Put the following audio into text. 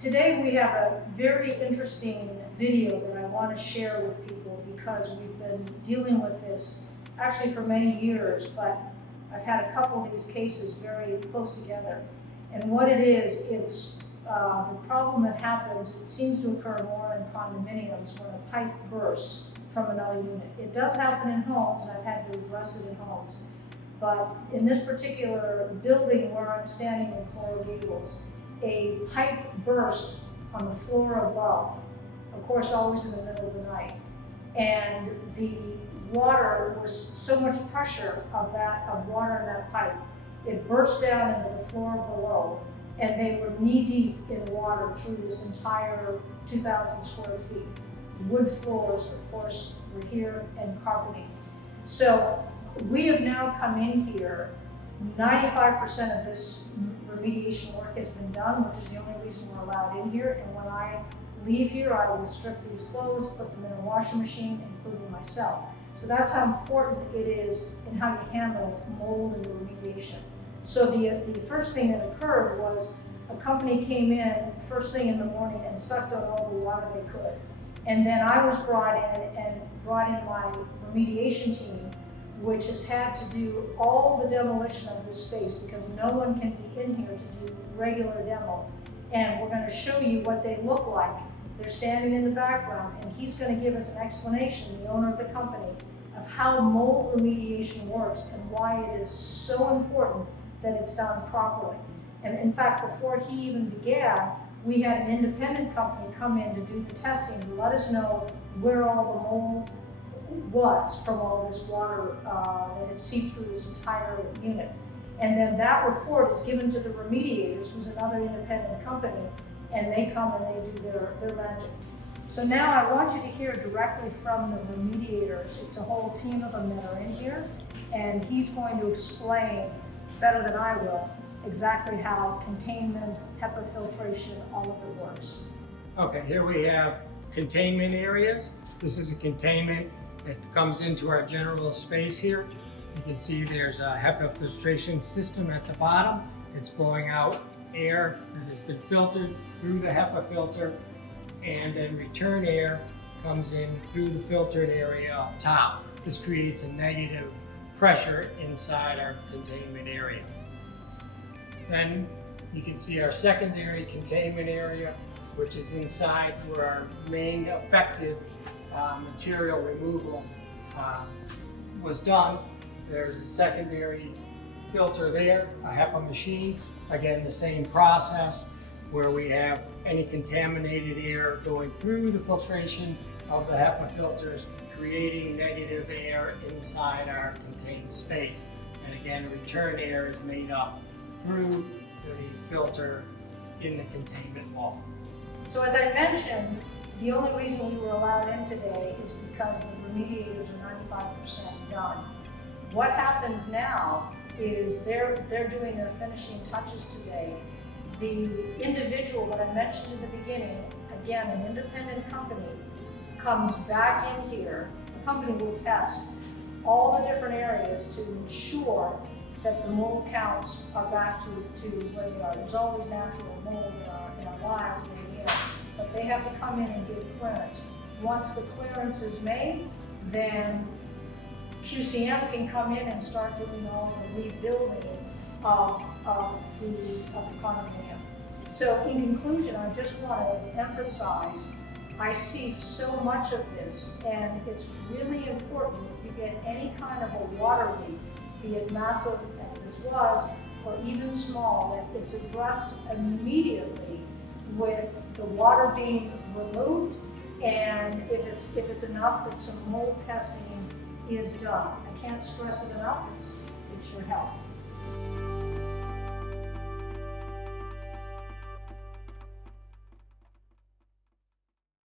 Today we have a very interesting video that I want to share with people because we've been dealing with this actually for many years, but I've had a couple of these cases very close together. And what it is, it's the problem that happens, it seems to occur more in condominiums when a pipe bursts from another unit. It does happen in homes, and I've had to address it in homes. But in this particular building where I'm standing in Coral Gables, a pipe burst on the floor above, of course always in the middle of the night. And the water was so much pressure of water in that pipe, it burst down into the floor below, and they were knee deep in water through this entire 2,000 square feet. Wood floors, of course, were here, and carpeting. So we have now come in here. 95% of this remediation work has been done, which is the only reason we're allowed in here. And when I leave here, I will strip these clothes, put them in a washing machine, including myself. So that's how important it is in how you handle mold and remediation. So the first thing that occurred was a company came in first thing in the morning and sucked out all the water they could. And then I was brought in my remediation team, which has had to do all the demolition of this space because no one can be in here to do regular demo. And we're going to show you what they look like. They're standing in the background, and he's going to give us an explanation, the owner of the company, of how mold remediation works and why it is so important that it's done properly. And in fact, before he even began, we had an independent company come in to do the testing to let us know where all the mold was from all this water that had seeped through this entire unit. And then that report is given to the remediators, who's another independent company, and they come and they do their magic. So now I want you to hear directly from the remediators. It's a whole team of them that are in here, and he's going to explain better than I will exactly how containment, HEPA filtration, all of it works. Okay, here we have containment areas. This is a containment that comes into our general space here. You can see there's a HEPA filtration system at the bottom. It's blowing out air that has been filtered through the HEPA filter, and then return air comes in through the filtered area up top. This creates a negative pressure inside our containment area. Then you can see our secondary containment area, which is inside where our main effective material removal was done. There's a secondary filter there, a HEPA machine. Again, the same process where we have any contaminated air going through the filtration of the HEPA filters, creating negative air inside our contained space. And again, return air is made up through the filter in the containment wall. So as I mentioned, the only reason we were allowed in today is because the remediators are 95% done. What happens now is they're doing their finishing touches today. The individual that I mentioned in the beginning, again, an independent company, comes back in here. The company will test all the different areas to ensure that the mold counts are back to where they are. There's always natural mold in our lives and in the air, but they have to come in and give clearance. Once the clearance is made, then QCM can come in and start doing all the rebuilding of the condominium. So in conclusion, I just want to emphasize, I see so much of this, and it's really important if you get any kind of a water leak, be it massive as this was, or even small, that it's addressed immediately with the water being removed, and if it's enough that some mold testing is done. I can't stress it enough, it's your health.